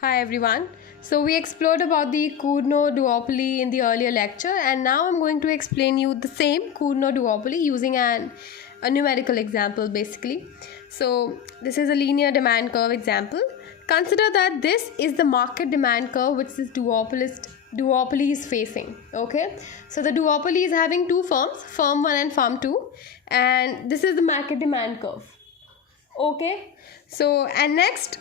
Hi everyone. So we explored about the Cournot duopoly in the earlier lecture, and now I'm going to explain you the same Cournot duopoly using a numerical example basically. So this is a linear demand curve example. Consider that this is the market demand curve which this duopoly is facing. Okay, so the duopoly is having two firms, firm 1 and firm 2, and this is the market demand curve. Okay, so and next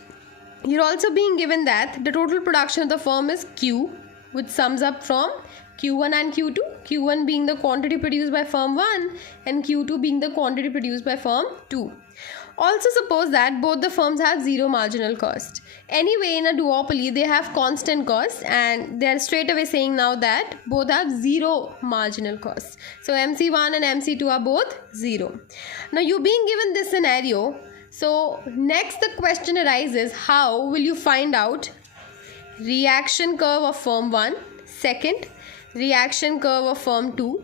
you're also being given that the total production of the firm is Q, which sums up from Q1 and Q2, Q1 being the quantity produced by firm 1 and Q2 being the quantity produced by firm 2. Also suppose that both the firms have zero marginal cost. Anyway, in a duopoly they have constant cost, and they are straight away saying now that both have zero marginal cost. So MC1 and MC2 are both zero. Now you being given this scenario, so next the question arises, how will you find out reaction curve of firm 1, second reaction curve of firm 2,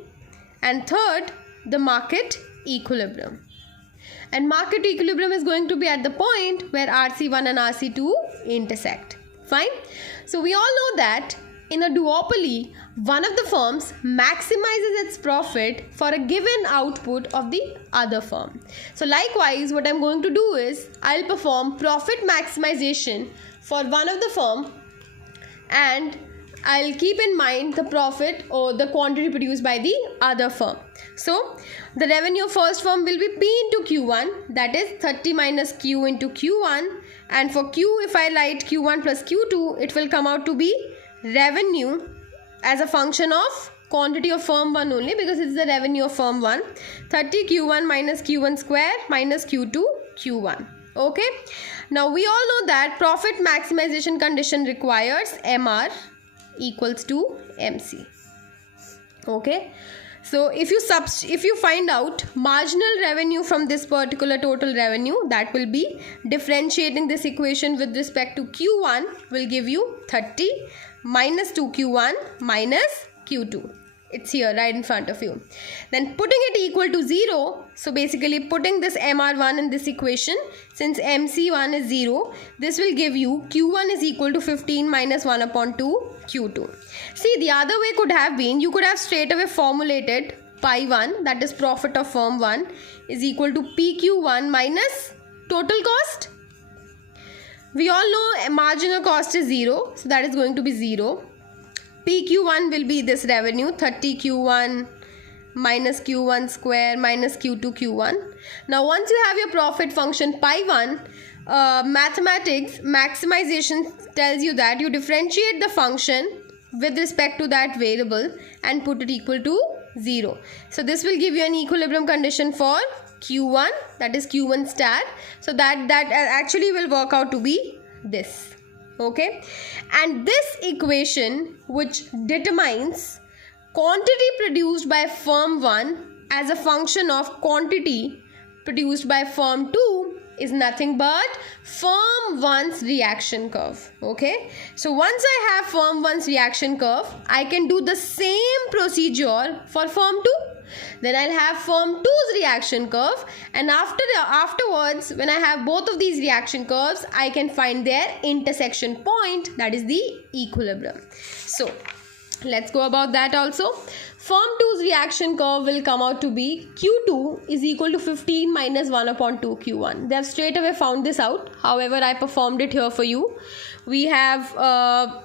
and third the market equilibrium. And market equilibrium is going to be at the point where RC1 and RC2 intersect. Fine. So we all know that in a duopoly, one of the firms maximizes its profit for a given output of the other firm. So likewise, what I'm going to do is I'll perform profit maximization for one of the firm, and I'll keep in mind the profit or the quantity produced by the other firm. So the revenue of first firm will be P into Q1, that is 30 minus Q into Q1, and for Q, if I write Q1 plus Q2, it will come out to be revenue as a function of quantity of firm 1 only, because it's the revenue of firm 1, 30 Q1 minus Q1 square minus Q2 Q1. Okay, now we all know that profit maximization condition requires MR equals to MC. Okay, so if you find out marginal revenue from this particular total revenue, that will be differentiating this equation with respect to Q1 will give you 30 minus 2Q1 minus Q2. It's here right in front of you. Then putting it equal to 0. So basically putting this MR1 in this equation, since MC1 is 0, this will give you Q1 is equal to 15 minus 1 upon 2 Q2. See, the other way could have been, you could have straight away formulated pi 1, that is profit of firm 1, is equal to PQ1 minus total cost. We all know marginal cost is 0, so that is going to be 0. PQ1 will be this revenue, 30 Q1 minus Q1 square minus Q2 Q1. Now once you have your profit function pi 1, mathematics maximization tells you that you differentiate the function with respect to that variable and put it equal to 0. So this will give you an equilibrium condition for Q1, that is Q1 star. So that actually will work out to be this. Okay, and this equation which determines quantity produced by firm 1 as a function of quantity produced by firm 2 is nothing but firm 1's reaction curve. Okay, so once I have firm 1's reaction curve, I can do the same procedure for firm 2. Then I'll have firm 2's reaction curve, and afterwards when I have both of these reaction curves, I can find their intersection point, that is the equilibrium. So let's go about that also. Firm 2's reaction curve will come out to be Q2 is equal to 15 minus 1 upon 2 Q1. They have straight away found this out. However, I performed it here for you. We have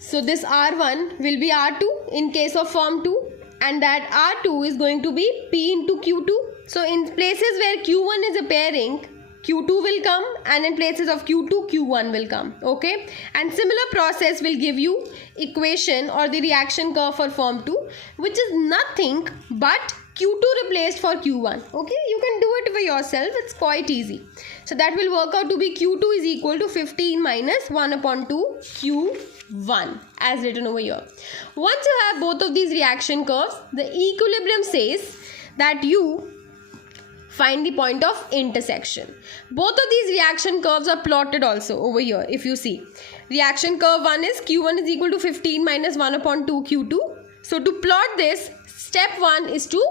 so this R1 will be R2 in case of firm 2, and that R2 is going to be P into Q2. So in places where Q1 is appearing, Q2 will come, and in places of Q2, Q1 will come. Okay, and similar process will give you equation or the reaction curve for firm 2, which is nothing but Q2 replaced for Q1. Okay, you can do it by yourself, it's quite easy. So that will work out to be Q2 is equal to 15 minus 1 upon 2 Q1 as written over here. Once you have both of these reaction curves, the equilibrium says that you find the point of intersection. Both of these reaction curves are plotted also over here. If you see, reaction curve 1 is Q1 is equal to 15 minus 1 upon 2 Q2. So to plot this, step 1 is to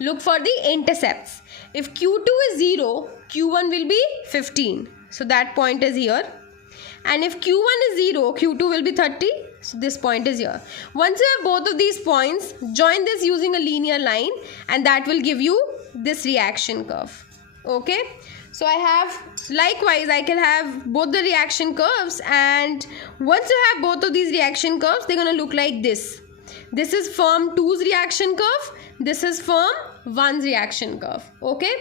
look for the intercepts. If Q2 is 0, Q1 will be 15. So that point is here. And if Q1 is 0, Q2 will be 30. So this point is here. Once you have both of these points, join this using a linear line, and that will give you this reaction curve. Okay. So I have, likewise, I can have both the reaction curves, and once you have both of these reaction curves, they're going to look like this. This is firm 2's reaction curve. This is firm 1's reaction curve. Okay.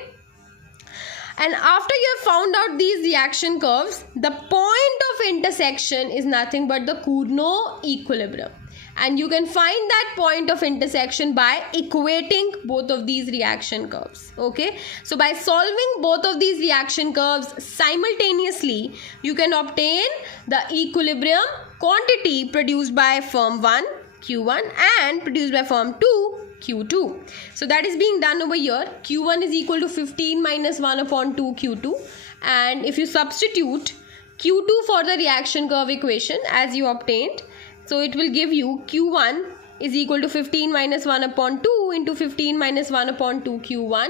And after you have found out these reaction curves, the point of intersection is nothing but the Cournot equilibrium. And you can find that point of intersection by equating both of these reaction curves. Okay. So by solving both of these reaction curves simultaneously, you can obtain the equilibrium quantity produced by firm 1, Q1, and produced by firm 2, Q2. So that is being done over here. Q1 is equal to 15 minus 1 upon 2 Q2. And if you substitute Q2 for the reaction curve equation as you obtained, so it will give you Q1 is equal to 15 minus 1 upon 2 into 15 minus 1 upon 2 Q1.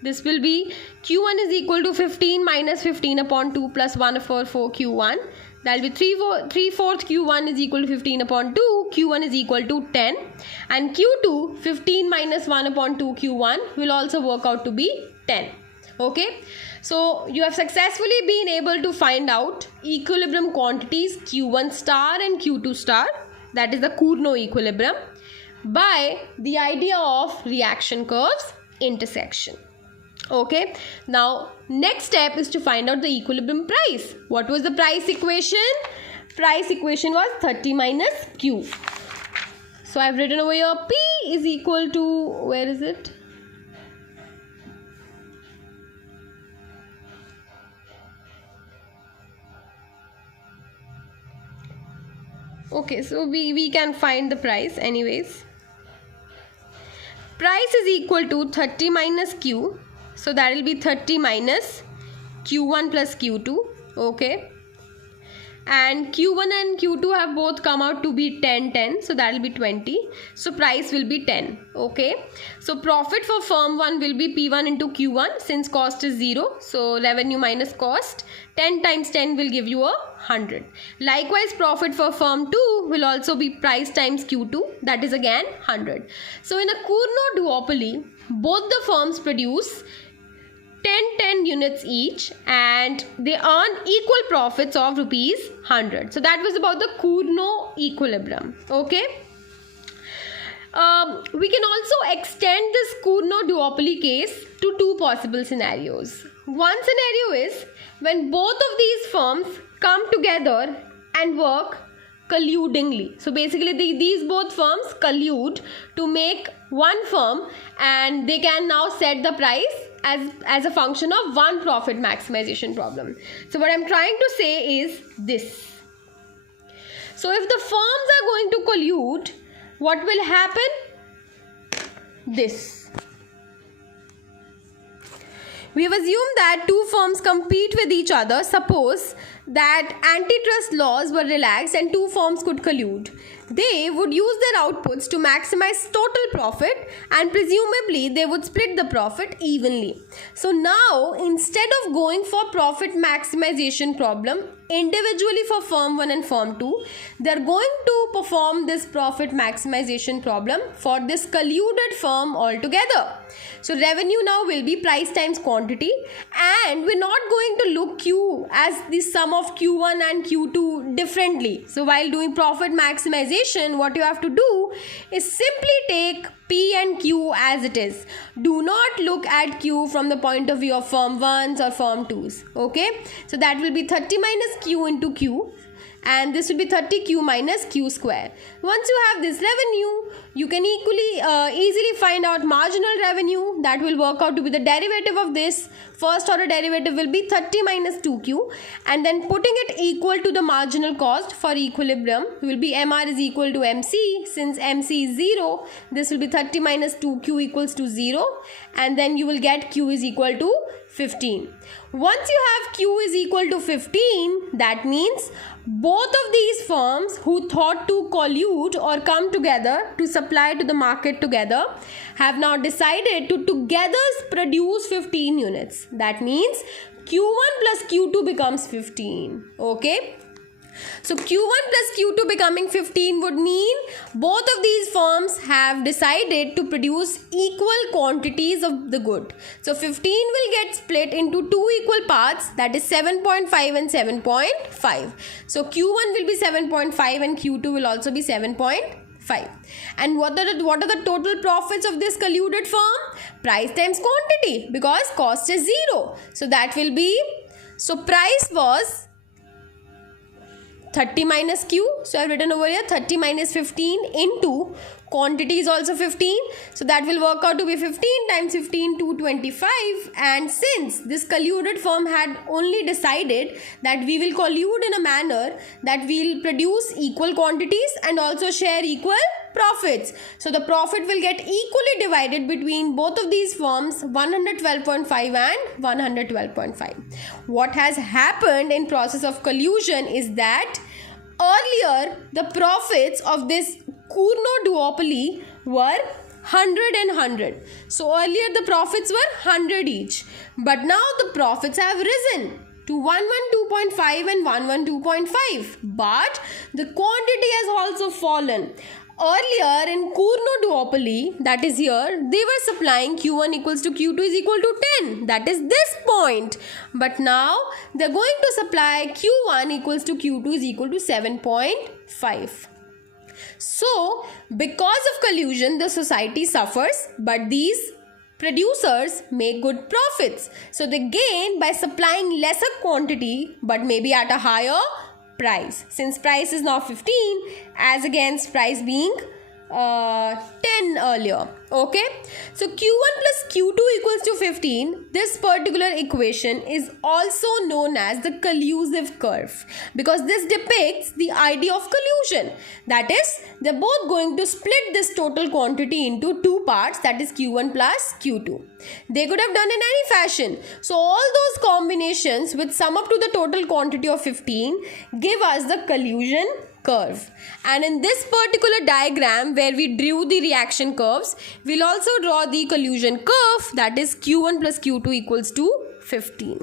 This will be Q1 is equal to 15 minus 15 upon 2 plus 1 over 4 Q1. That will be 3/4 Q1 is equal to 15 upon 2. Q1 is equal to 10. And Q2, 15 minus 1 upon 2 Q1 will also work out to be 10. Okay. So you have successfully been able to find out equilibrium quantities Q1 star and Q2 star. That is the Cournot equilibrium by the idea of reaction curves intersection. Okay. Now next step is to find out the equilibrium price. What was the price equation? Price equation was 30 minus Q. So I have written over here P is equal to, where is it? Okay, so we can find the price anyways. Price is equal to 30 minus Q. So that will be 30 minus Q1 plus Q2. Okay. And Q1 and Q2 have both come out to be 10. So that will be 20. So price will be 10. Okay. So profit for firm 1 will be P1 into Q1 since cost is 0. So revenue minus cost. 10 times 10 will give you 100. Likewise, profit for firm 2 will also be price times Q2. That is again 100. So in a Cournot duopoly, both the firms produce 10 units each, and they earn equal profits of rupees 100. So that was about the Cournot equilibrium. Okay. We can also extend this Cournot duopoly case to two possible scenarios. One scenario is when both of these firms come together and work colludingly. So basically these both firms collude to make one firm, and they can now set the price as a function of one profit maximization problem. So what I'm trying to say is this. So if the firms are going to collude, what will happen? This. We have assumed that two firms compete with each other. Suppose that antitrust laws were relaxed and two firms could collude. They would use their outputs to maximize total profit, and presumably they would split the profit evenly. So now, instead of going for profit maximization problem individually for firm 1 and firm 2, they are going to perform this profit maximization problem for this colluded firm altogether. So revenue now will be price times quantity, and we're not going to look Q as the sum of Q1 and Q2 differently. So while doing profit maximization, what you have to do is simply take P and Q as it is. Do not look at Q from the point of view of firm 1s or firm 2s. Okay. So that will be 30 minus Q into Q. And this will be 30Q minus Q square. Once you have this revenue, you can easily find out marginal revenue. That will work out to be the derivative of this. First order derivative will be 30 minus 2Q. And then putting it equal to the marginal cost for equilibrium will be MR is equal to MC. Since MC is 0, this will be 30 minus 2Q equals to 0. And then you will get Q is equal to 15. Once you have Q is equal to 15, that means both of these firms who thought to collude or come together to supply to the market together have now decided to together produce 15 units. That means Q1 plus Q2 becomes 15. Okay. So Q1 plus Q2 becoming 15 would mean both of these firms have decided to produce equal quantities of the good. So 15 will get split into two equal parts, that is 7.5 and 7.5. So Q1 will be 7.5 and Q2 will also be 7.5. And what are the total profits of this colluded firm? Price times quantity, because cost is 0. So that will be, so price was 30 minus Q. So I have written over here 30 minus 15 into quantity is also 15. So that will work out to be 15 times 15 to 25. And since this colluded firm had only decided that we will collude in a manner that we will produce equal quantities and also share equal profits. So the profit will get equally divided between both of these firms, 112.5 and 112.5. What has happened in process of collusion is that earlier the profits of this Cournot duopoly were 100 and 100. So earlier the profits were 100 each. But now the profits have risen to 112.5 and 112.5. But the quantity has also fallen. Earlier in Cournot duopoly, that is here, they were supplying Q1 equals to Q2 is equal to 10. That is this point. But now they are going to supply Q1 equals to Q2 is equal to 7.5. So, because of collusion, the society suffers, but these producers make good profits. So, they gain by supplying lesser quantity, but maybe at a higher price. Since price is now 15 as against price being 10 earlier. Okay. So Q1 plus Q2 equals to 15. This particular equation is also known as the collusive curve, because this depicts the idea of collusion. That is, they're both going to split this total quantity into two parts, that is Q1 plus Q2. They could have done in any fashion. So all those combinations which sum up to the total quantity of 15 give us the collusion curve. And in this particular diagram where we drew the reaction curves, we'll also draw the collusion curve, that is Q1 plus Q2 equals to 15.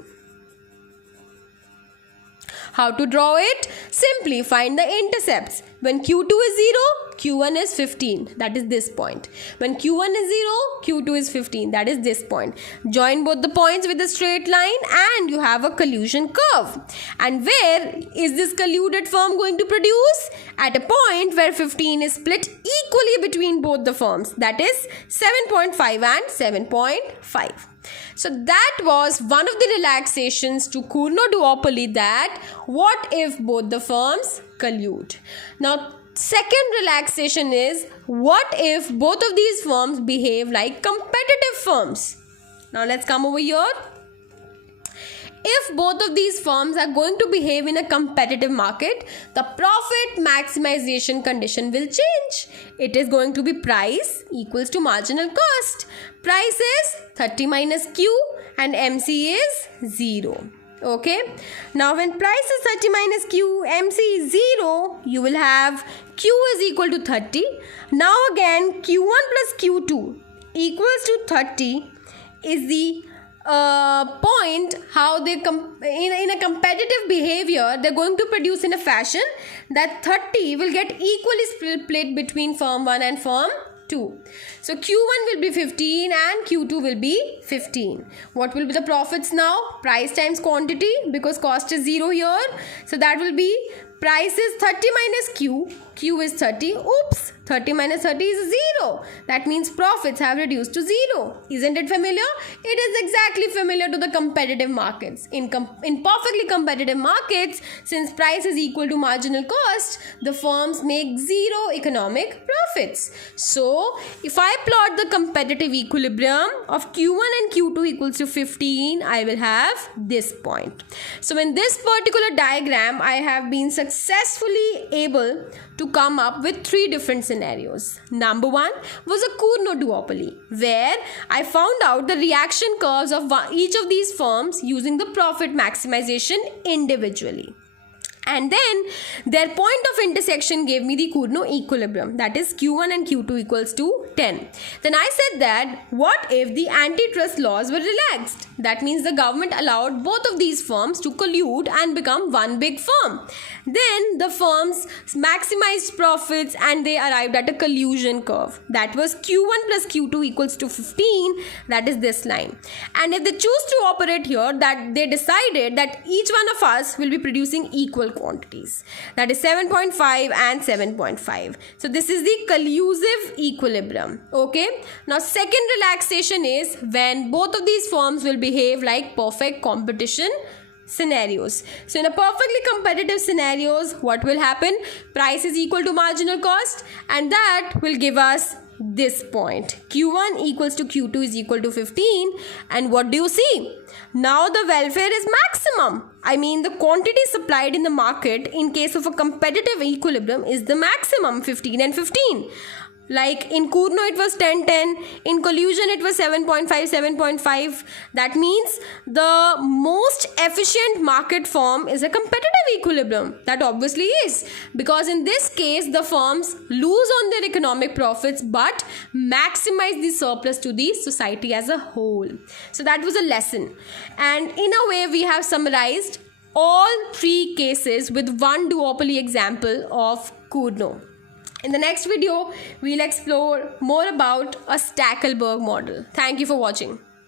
How to draw it? Simply find the intercepts. When Q2 is 0, Q1 is 15. That is this point. When Q1 is 0, Q2 is 15. That is this point. Join both the points with a straight line and you have a collusion curve. And where is this colluded firm going to produce? At a point where 15 is split equally between both the firms. That is 7.5 and 7.5. So that was one of the relaxations to Cournot duopoly, that what if both the firms collude. Now second relaxation is, what if both of these firms behave like competitive firms. Now let's come over here. If both of these firms are going to behave in a competitive market, the profit maximization condition will change. It is going to be price equals to marginal cost. Price is 30 minus Q and MC is 0. Okay. Now when price is 30 minus Q, MC is 0, you will have Q is equal to 30. Now again Q1 plus Q2 equals to 30 is the point how they in a competitive behavior they're going to produce in a fashion that 30 will get equally split between firm 1 and firm 2. So Q1 will be 15 and Q2 will be 15. What will be the profits now? Price times quantity, because cost is 0 here. So that will be price is 30 minus Q. Q is 30. Oops, 30 minus 30 is 0. That means profits have reduced to 0. Isn't it familiar? It is exactly familiar to the competitive markets. In perfectly competitive markets, since price is equal to marginal cost, the firms make 0 economic profits. So, if I plot the competitive equilibrium of Q1 and Q2 equals to 15, I will have this point. So, in this particular diagram, I have been successfully able to come up with 3 different scenarios. Number 1 was a Cournot duopoly, where I found out the reaction curves of each of these firms using the profit maximization individually. And then their point of intersection gave me the Cournot equilibrium, that is Q1 and Q2 equals to 10. Then I said that what if the antitrust laws were relaxed? That means the government allowed both of these firms to collude and become one big firm. Then the firms maximized profits and they arrived at a collusion curve. That was Q1 plus Q2 equals to 15, that is this line. And if they choose to operate here, that they decided that each one of us will be producing equal quantities, that is 7.5 and 7.5. So this is the collusive equilibrium. Okay, now second relaxation is when both of these firms will behave like perfect competition scenarios. So in a perfectly competitive scenarios, what will happen? Price is equal to marginal cost, and that will give us this point. Q1 equals to Q2 is equal to 15. And what do you see? Now the welfare is maximum. I mean, the quantity supplied in the market in case of a competitive equilibrium is the maximum, 15 and 15. Like in Cournot it was 10-10, in collusion it was 7.5. That means the most efficient market form is a competitive equilibrium. That obviously is, because in this case the firms lose on their economic profits but maximize the surplus to the society as a whole. So that was a lesson, and in a way we have summarized all three cases with one duopoly example of Cournot. In the next video, we'll explore more about a Stackelberg model. Thank you for watching.